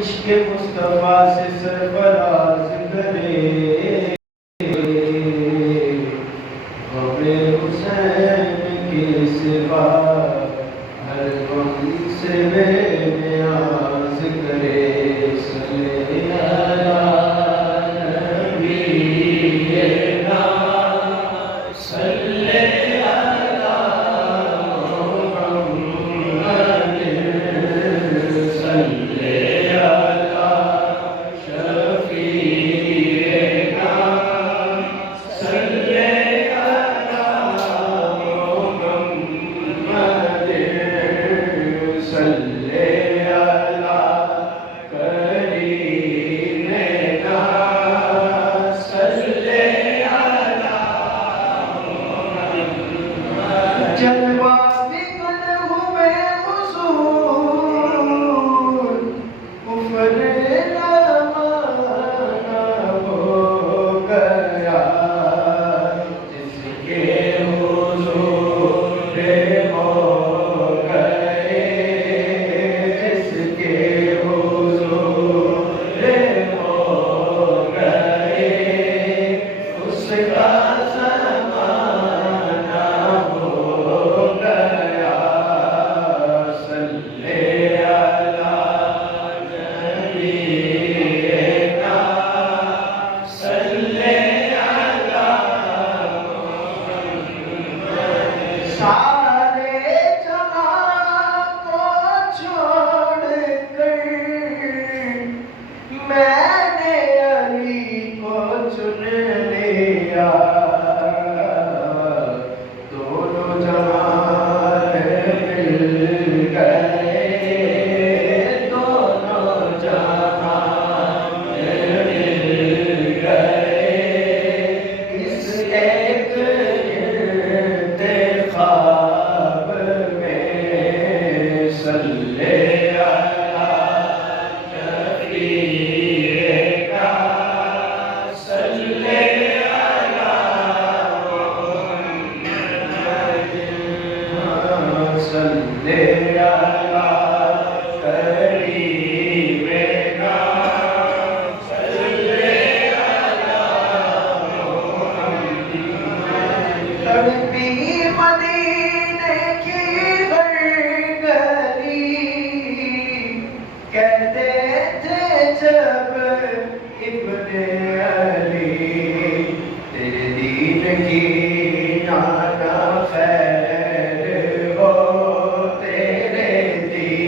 इश्क़ मुस्तफ़ा से सरफराज करे, गौरे हुसैन के सिवा हर गम से बेनियाज़ करे। सल्ले अला नबीना सल्ले अला मुहम्मद सल्ले अला शफीना सल्ले अला मुहम्मद सल्ले अला करीमना सल्ले अला मुहम्मद। जलवा बिगल हुए हुजूर कुफ्र ज़माना हो गया, जिसके हुजूर हो गए, जिसके हुजूर हो गए, उसका ज़माना हो गया। सल्ले अला नबीना सल्ले अला मुहम्मद। सारे जहां को छोड़कर मैंने अली को चुन लिया, दोनों जहां मिल गए, दोनों जहां मिल गए, इस एक इंतखाब में। सल्ले अला नबीना सल्ले अला मुहम्मद सल्ले अला करीमना सल्ले अला मुहम्मद। तड़पी मदीने की हर गली, कहते थे जब इब्ने अली, तेरे दीन की नाना खैर हो, तेरे दीन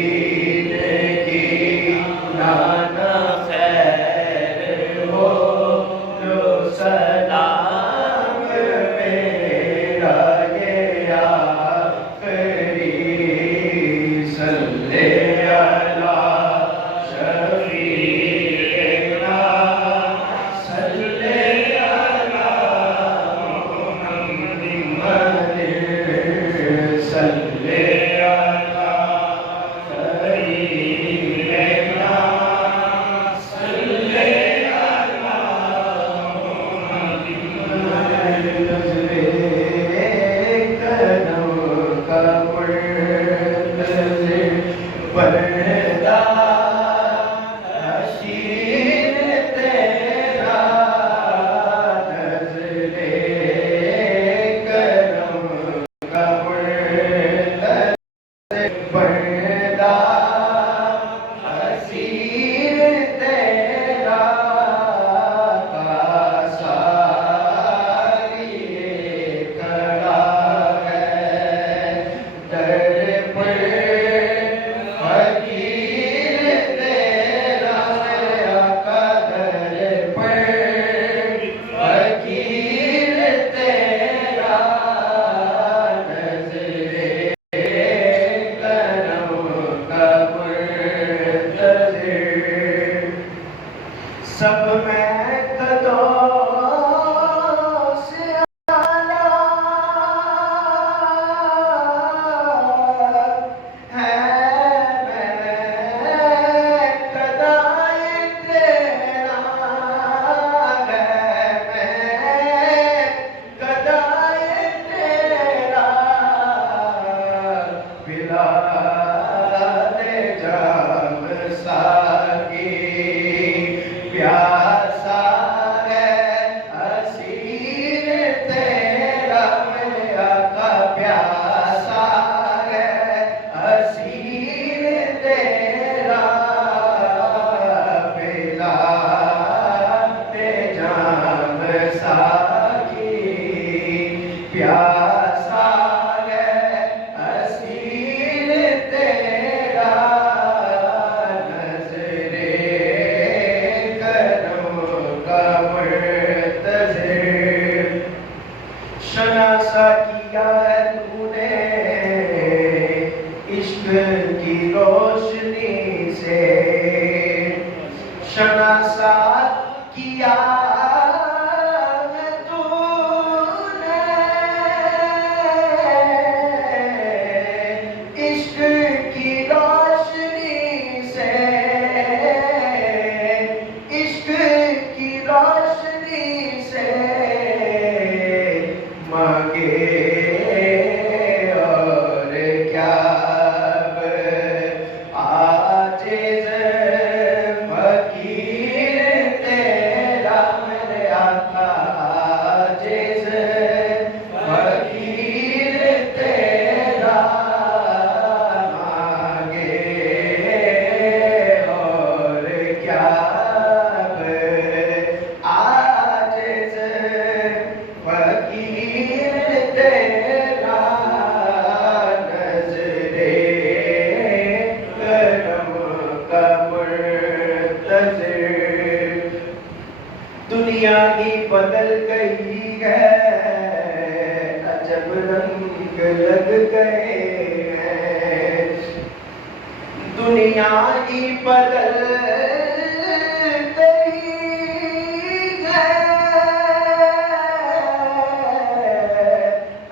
रंग लग गए हैं, दुनिया ही बदल गई है,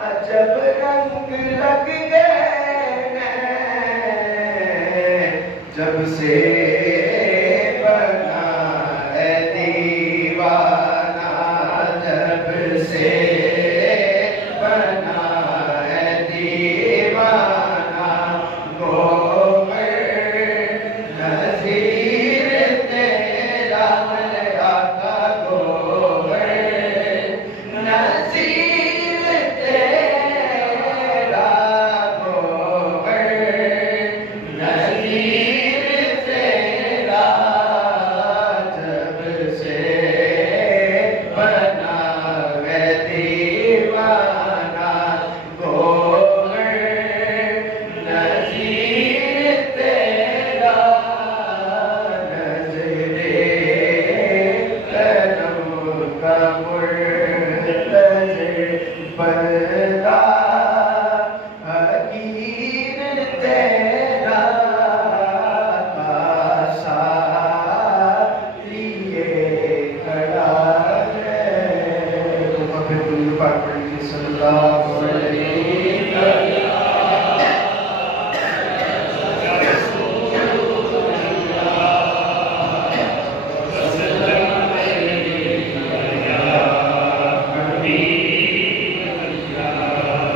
अजब रंग लग गए हैं, जब से बना है दीवाना, जब से बना है दीवाना, गोबर नज़ीर तेरा आका, गोबर नज़ीर तेरा, गोबर नज़ीर तेरा, जब से बना है दीवाना, गोबर नज़ीर तेरा, नज़रे करम का मुर्तज़िर पर्दा, हकीर तेरा, आशा लिए खड़ा है। तो फिर दुरूद पाक पढ़िए सल्लल्लाहु अलैहि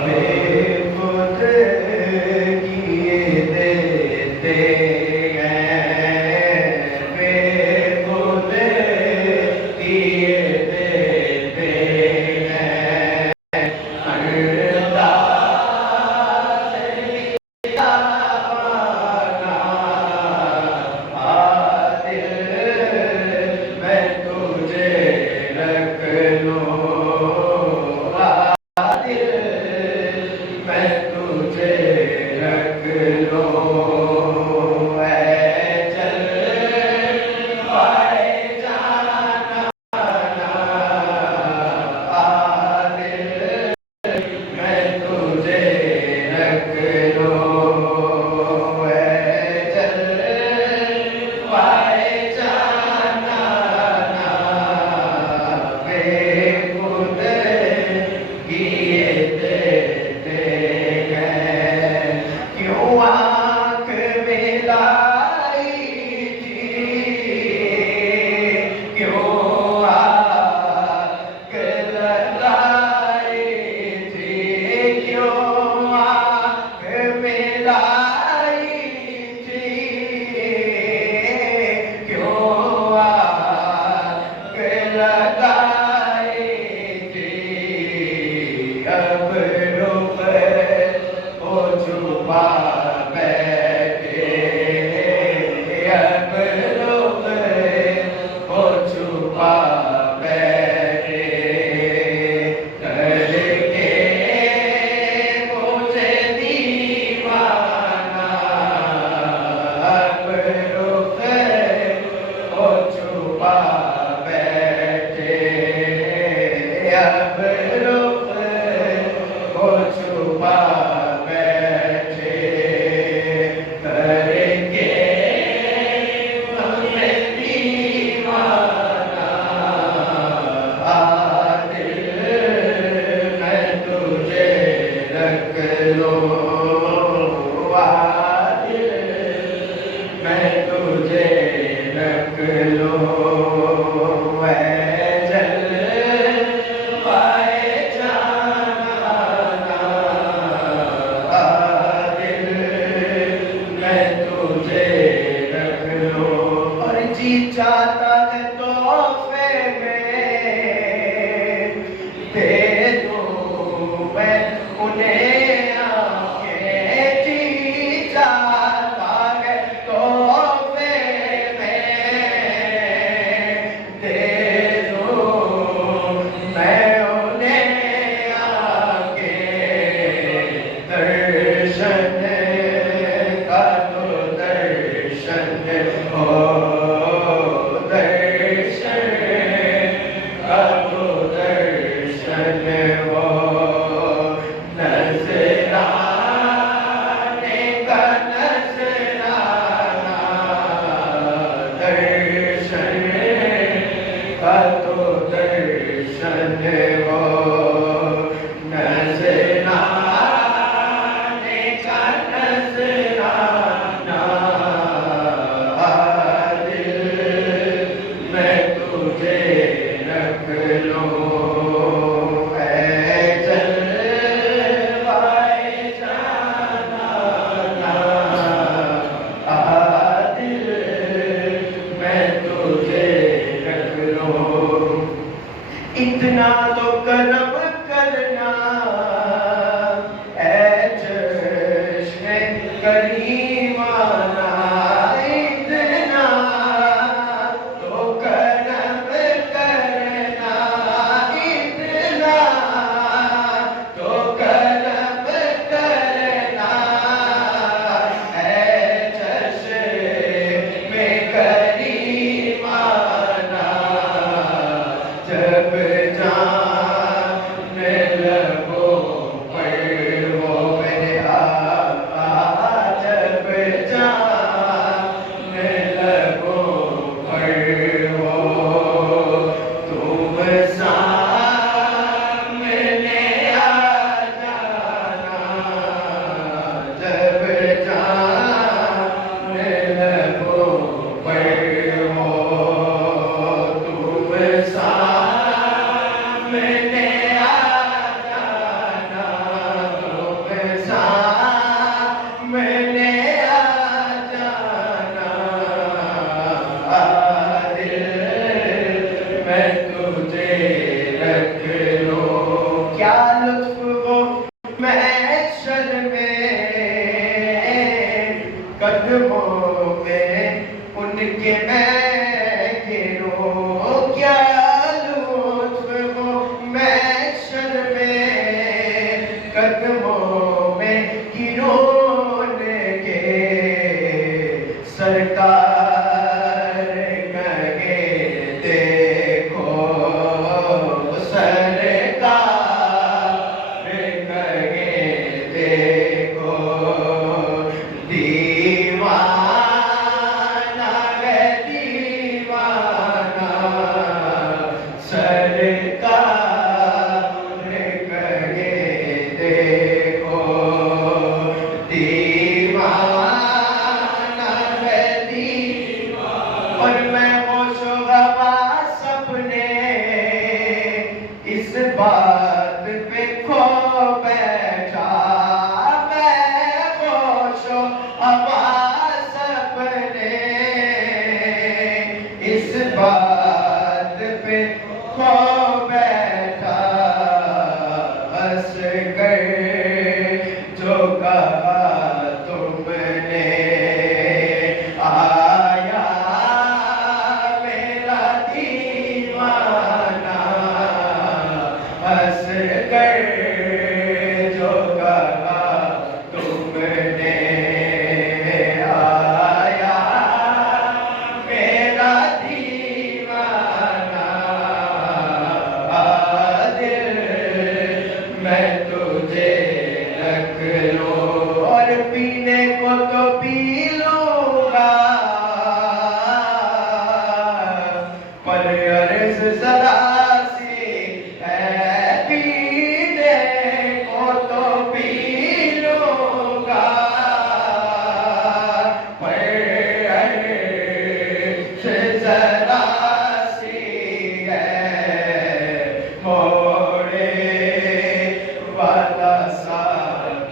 बेखुद किए देते हैं, बेखुद किए देते हैं, अंदाज़ दीवाना, दिल मैं तुझे रख लूं, दिल मैं तुझे रख लूं, ऐ चल पाए जाना, दिल मैं तुझे रख लूं, ऐ चल पाए जाना, बेखुद किए देते हैं, क्यों आँख मिलाई थी, क्यों आग लगाई थी, क्यों आँख मिलाई थी, क्यों आग लगाई थी, अब रुख हो छुपा बैठे, अब रुख हो छुपा बैठे, करके मुझे दीवाना, अब रुख हो छुपा बैठे, अब रुख हो छुपा बैठे, करके हमें दीवाना, दिल मैं तुझे रख लूं, दिल मैं तुझे रख लूं, ऐ चल पाए जाना, दिल मैं तुझे रख लूं, और जी चाहता है तोहफे में दे दूं मैं उन्हें आके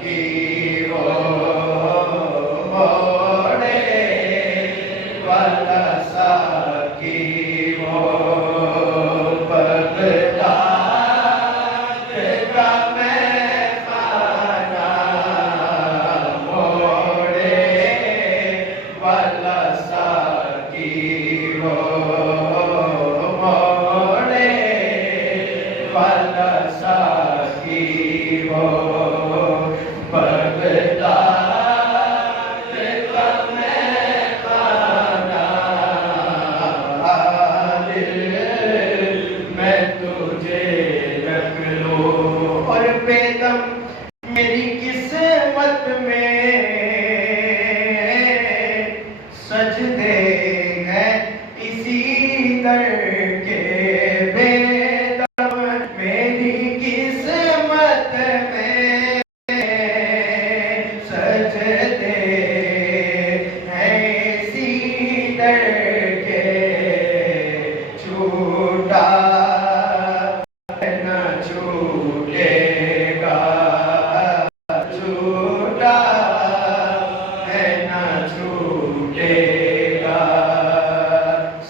की वो मोड़े वाला साकी वो बगदाद का मैं खाना मोड़े वाला साकी वो मोड़े वाला साकी वो बगदाद का मैं खाना दिल मैं तुझे रख लूं और बेदम मेरी किस्मत में सजदे हैं इसी दर के बेदम मेरी किस्मत में सजदे हैं इसी दर के छूटा न छूटेगा छूटा है न छूटेगा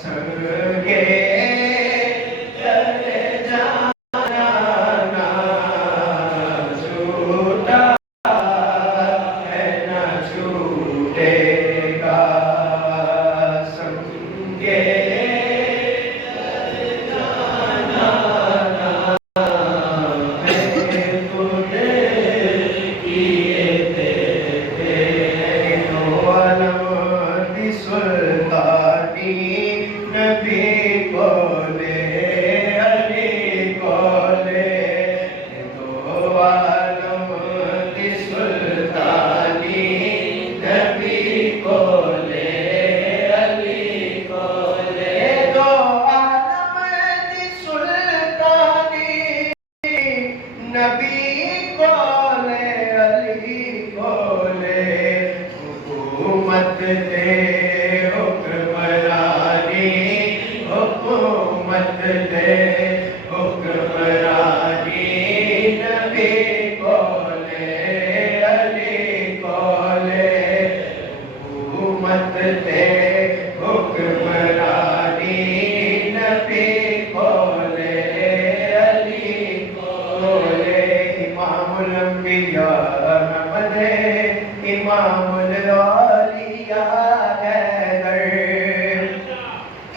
संगे चले जाना ना छूटा है न छूटेगा संगे सुल्तानी नबी बोले अली बोले दो आलम दी सुल्तानी नबी बोले अली बोले दो आलम दी सुल्तानी नबी बोले अली बोले हुकूमत दे हुक्मरानी हुकूमत दे हुक्मरानी नबी बोले अली बोले हुकूमत दे हुक्मरानी नबी बोले अली बोले इमामुल अंबिया अहमद इमामुल औलिया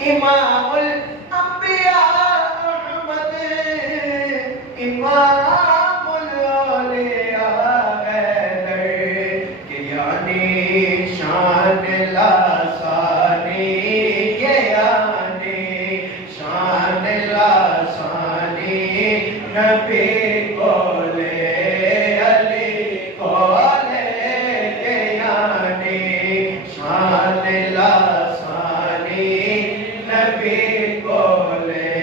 इमामुल अंबिया अहमद इमामुल औलिया हैदर के यानी शान लासानी के यानी शान लासानी नबी बोले अली बोले के यानी शान लासानी नबी बोले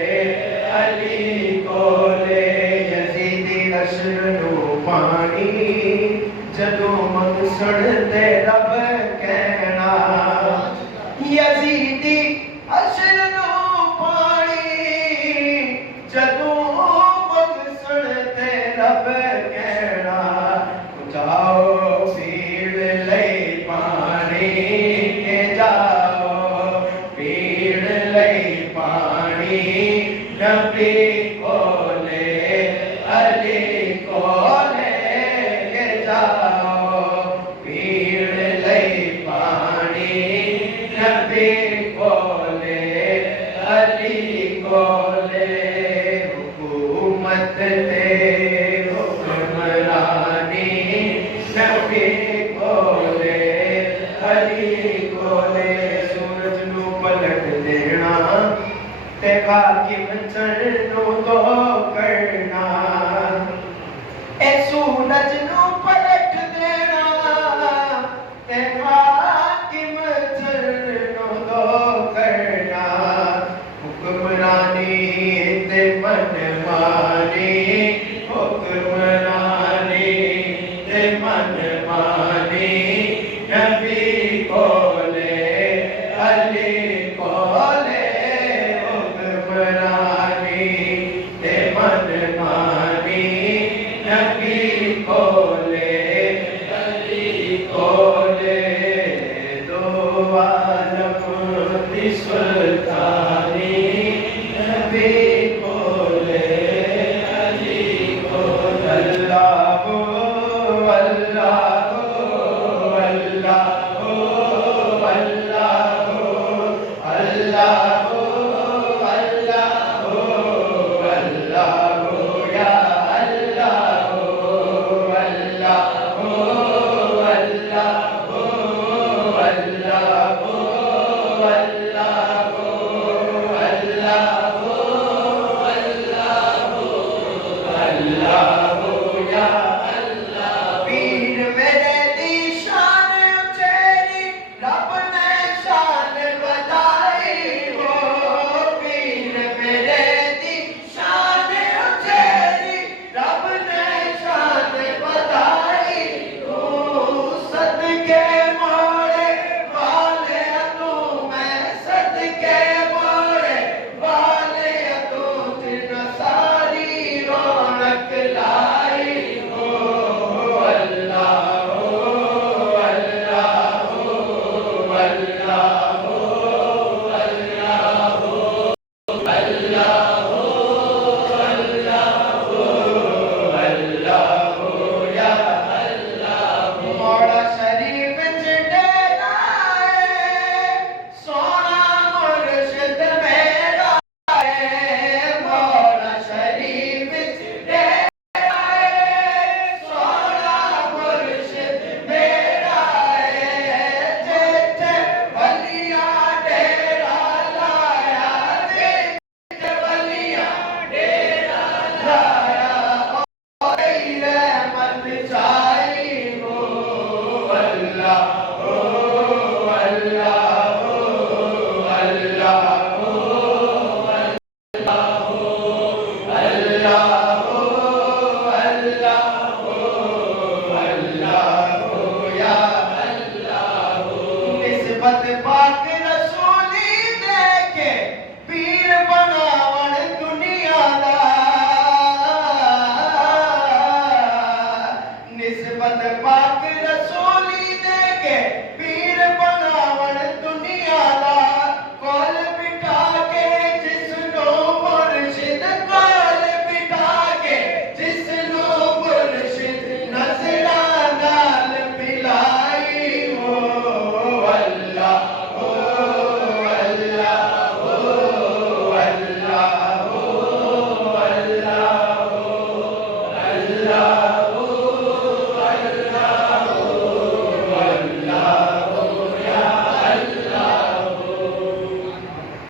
अली बोले यजीदी अशर नू पानी जदों मंगसड़ ते रब कहना यजीदी अशर नू पानी जदों मंगसड़ ते रब कहना जाओ